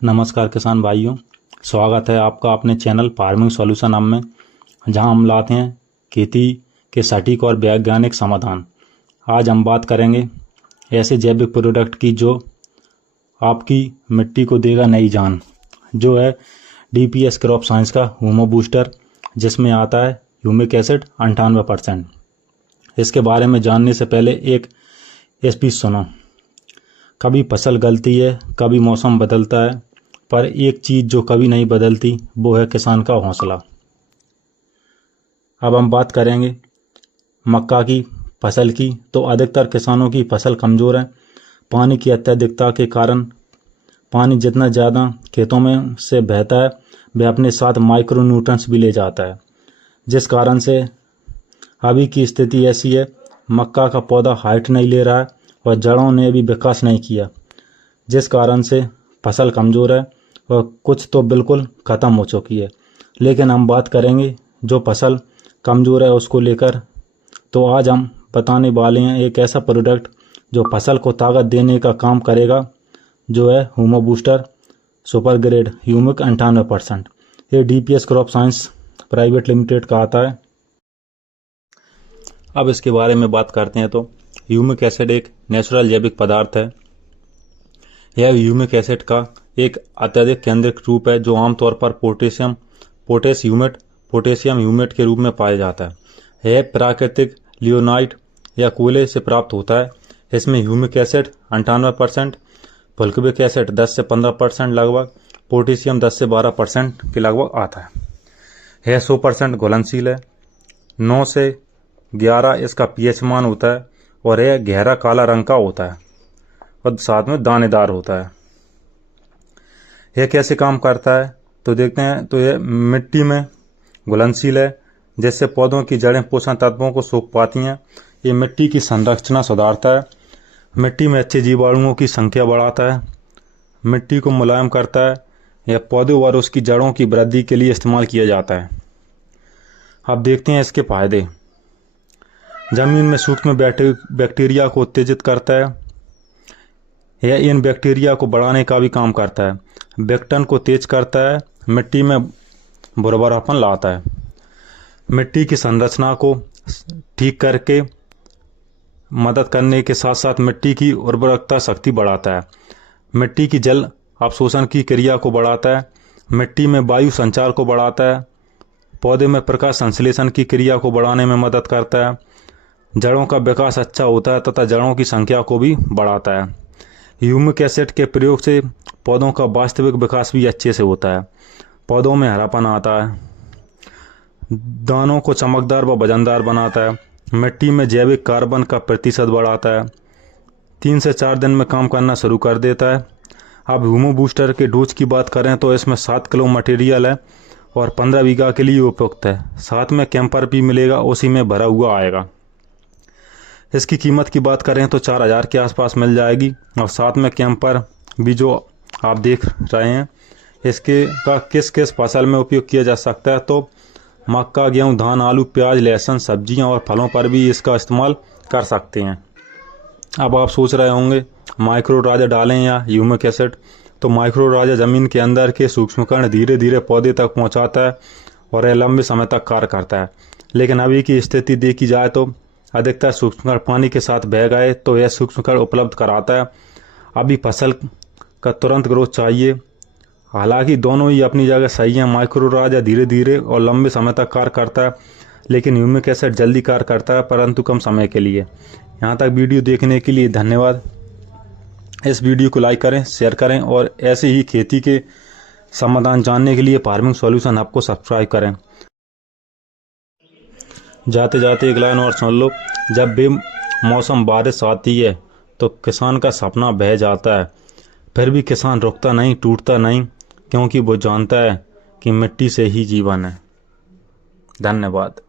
नमस्कार किसान भाइयों, स्वागत है आपका अपने चैनल फार्मिंग सॉल्यूशन हब में, जहां हम लाते हैं खेती के सटीक और वैज्ञानिक समाधान। आज हम बात करेंगे ऐसे जैविक प्रोडक्ट की जो आपकी मिट्टी को देगा नई जान, जो है डीपीएस क्रॉप साइंस का ह्यूमो बूस्टर, जिसमें आता है ह्यूमिक एसिड 98%। इसके बारे में जानने से पहले एक स्पीच सुनो। कभी फसल गलती है, कभी मौसम बदलता है, पर एक चीज़ जो कभी नहीं बदलती वो है किसान का हौसला। अब हम बात करेंगे मक्का की फसल की। तो अधिकतर किसानों की फसल कमज़ोर है। पानी की अत्यधिकता के कारण पानी जितना ज़्यादा खेतों में से बहता है, वह अपने साथ माइक्रो न्यूट्रिएंट्स भी ले जाता है, जिस कारण से अभी की स्थिति ऐसी है, मक्का का पौधा हाइट नहीं ले रहा है और जड़ों ने भी विकास नहीं किया, जिस कारण से फसल कमज़ोर है और कुछ तो बिल्कुल ख़त्म हो चुकी है। लेकिन हम बात करेंगे जो फसल कमज़ोर है उसको लेकर। तो आज हम बताने वाले हैं एक ऐसा प्रोडक्ट जो फसल को ताकत देने का काम करेगा, जो है ह्यूमो बूस्टर सुपर ग्रेड ह्यूमिक 98%। ये DPS crop science private limited का आता है। अब इसके बारे में बात करते हैं। तो ह्यूमिक एसिड एक नेचुरल जैविक पदार्थ है। यह ह्यूमिक एसिड का एक अत्यधिक केंद्रित रूप है जो आमतौर पर पोटेशियम ह्यूमेट के रूप में पाया जाता है। यह प्राकृतिक लियोनाइट या कोयले से प्राप्त होता है। इसमें ह्यूमिक एसिड 98%, फुल्विक एसिड 10 से 15% लगभग, पोटेशियम 10 से 12% के लगभग आता है। यह 100% घुलनशील है। 9 से 11 इसका पीएच मान होता है और यह गहरा काला रंग का होता है और साथ में दानेदार होता है। यह कैसे काम करता है तो देखते हैं। तो यह मिट्टी में घुलनशील है, जिससे पौधों की जड़ें पोषण तत्वों को सोख पाती हैं। ये मिट्टी की संरचना सुधारता है, मिट्टी में अच्छे जीवाणुओं की संख्या बढ़ाता है, मिट्टी को मुलायम करता है। यह पौधों और उसकी जड़ों की वृद्धि के लिए इस्तेमाल किया जाता है। अब देखते हैं इसके फायदे। जमीन में सूक्ष्म बैक्टीरिया को उत्तेजित करता है। यह इन बैक्टीरिया को बढ़ाने का भी काम करता है। बैक्टन को तेज करता है, मिट्टी में भुरभुरापन लाता है, मिट्टी की संरचना को ठीक करके मदद करने के साथ साथ मिट्टी की उर्वरकता शक्ति बढ़ाता है, मिट्टी की जल अवशोषण की क्रिया को बढ़ाता है, मिट्टी में वायु संचार को बढ़ाता है, पौधे में प्रकाश संश्लेषण की क्रिया को बढ़ाने में मदद करता है, जड़ों का विकास अच्छा होता है तथा जड़ों की संख्या को भी बढ़ाता है। ह्यूमिक एसिड के प्रयोग से पौधों का वास्तविक विकास भी अच्छे से होता है। पौधों में हरापन आता है, दानों को चमकदार व वजनदार बनाता है, मिट्टी में जैविक कार्बन का प्रतिशत बढ़ाता है, 3 से 4 दिन में काम करना शुरू कर देता है। अब ह्यूमो बूस्टर के डोज की बात करें तो इसमें 7 किलो मटेरियल है और 15 बीघा के लिए उपयुक्त है। साथ में कैंपर भी मिलेगा, उसी में भरा हुआ आएगा। इसकी कीमत की बात करें तो 4000 के आसपास मिल जाएगी और साथ में कैंपर भी जो आप देख रहे हैं। इसके का किस किस फसल में उपयोग किया जा सकता है तो मक्का, गेहूं, धान, आलू, प्याज, लहसुन, सब्जियां और फलों पर भी इसका इस्तेमाल कर सकते हैं। अब आप सोच रहे होंगे माइक्रो राजा डालें या ह्यूमिक एसिड। तो माइक्रो राजा ज़मीन के अंदर के सूक्ष्म कण धीरे धीरे पौधे तक पहुंचाता है और यह लंबे समय तक कार्य करता है। लेकिन अभी की स्थिति देखी जाए तो अधिकतर सूक्ष्म कण पानी के साथ बह गए तो यह सूक्ष्म कण उपलब्ध कराता है। अभी फसल का तुरंत ग्रोथ चाहिए। हालांकि दोनों ही अपनी जगह सही हैं। माइक्रो राजा धीरे धीरे और लंबे समय तक कार्य करता है, लेकिन ह्यूमिक एसिड जल्दी कार्य करता है, परंतु कम समय के लिए। यहाँ तक वीडियो देखने के लिए धन्यवाद। इस वीडियो को लाइक करें, शेयर करें और ऐसे ही खेती के समाधान जानने के लिए फार्मिंग सॉल्यूशन हब को सब्सक्राइब करें। जाते जाते एक लाइन और सुन लो। जब भी मौसम बारिश आती है तो किसान का सपना बह जाता है, फिर भी किसान रुकता नहीं, टूटता नहीं, क्योंकि वो जानता है कि मिट्टी से ही जीवन है। धन्यवाद।